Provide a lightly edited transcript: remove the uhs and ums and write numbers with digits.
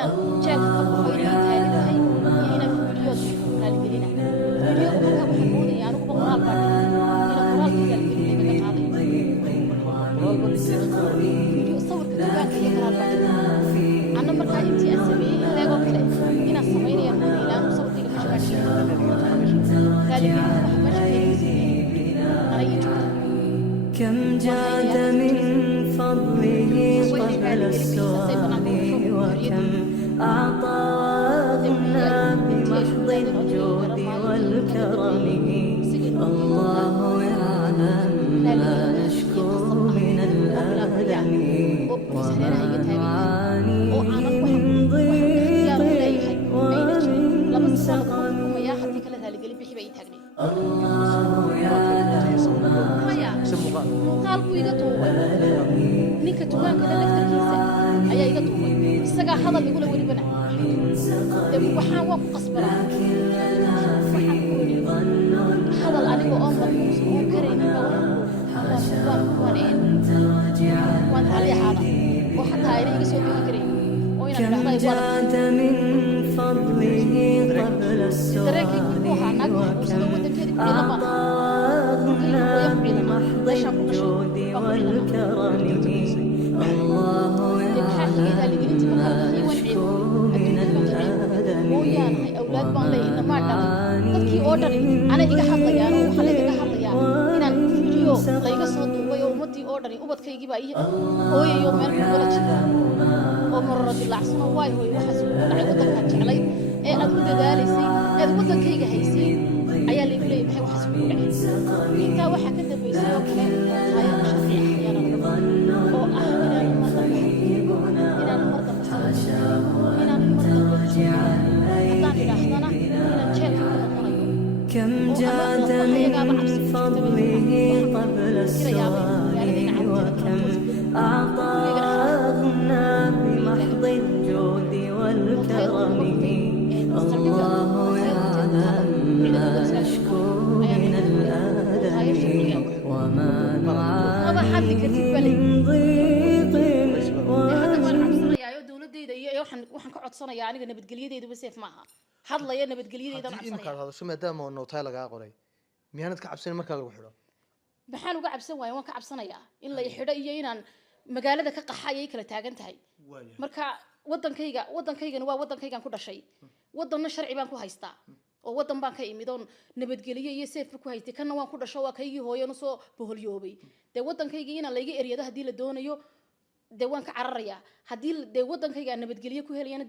inaan jeelka ka baxo inay taagan tahay iyo inaan fiidiyooda raaligelina fiidiyooda markaa waxaan moodaya aniguba qoraal baa dhigay inaan qoraalkii raaligelin lagaga qaadayo fiidiyo sawirka dugaanka iyo qoraal baa dhigay anna markaa intii aan sameeyey in leegoo kale inaan samaynaya moodaya ilaa anu sawirkayga meesha baa dhigay raaligelinta waxa meesha keenaysa anay ii joogta كم جاد من فضله قبل السؤال وكم أعطى وأغنى بمحض الجود والكرم الله يعلم لا نشكو من الألم وما نعاني من ضيق ومن سقم الله يعلم muuqaalku iga duubay ninka dukaanka laftarkiisa ayaa iga duubay isagaa hadal igula welibana waxaan waa ku qasbanaa waxaan ku weli hadal aniga oo marmuusan oo karaynin waan haliixaada oo xataa ayna iga soo bixi karayn oo inaan idhahda dareenkaygu wuxuu ahaa naag maxbuusada wadankeeda ku dhiilan baan الجود والكرم الله يعلم لا نشكو من الألم mooyaanahay awlaad baan leeyahay dhamaan dadkii oo dhan ana iga hadlayaan oo waxa layga hadlayaa inaan fiidiyo layga soo duubay oo ummadii oo dhan ubadkaygii baa ii hooyayo meel ku wala jira oo marra dilacsan oo waay hooyo waxa soo dhacay wadanka jeclay ee aad u dadaalaysay ee wadankayga haysay ayaa la iibleeyay maxay waxa soo dhacay inta waxa ka dambeysay oo kale hay'ad sharci ah ayaa laga oo ah inaan marka inaan marka inaan كم جاد من فضله قبل السؤال وكم أعطى وأغنى بمحض الجود والكرم الله يعلم لا نشكو من الألم وما نعاني من ضيق waxaan ka codsanayaa aniga nabadgelyadeeduba seef maaha hadlaya nabadgelyadeeda ma imka hadasho maadaama oo nootay laga qoray miyaanad ka cabsan marka lagu xidho maxaan uga cabsan waayay waan ka cabsanayaa in la xidho iyo inaan magaalada ka qaxayay kala taagan tahay marka wadankaygan waa wadankaygan ku dhashay wadanna sharci baan ku haystaa oo wadan baan ka imid oo nabadgelyo iyo seef ku haystay kana waan ku dhasho waa kaygii hooyana soo boholyoobay de wadankayga inaan layga eriyada hadii la doonayo de waan ka cararayaa hadii de wadankayga nabadgelyo ku helayana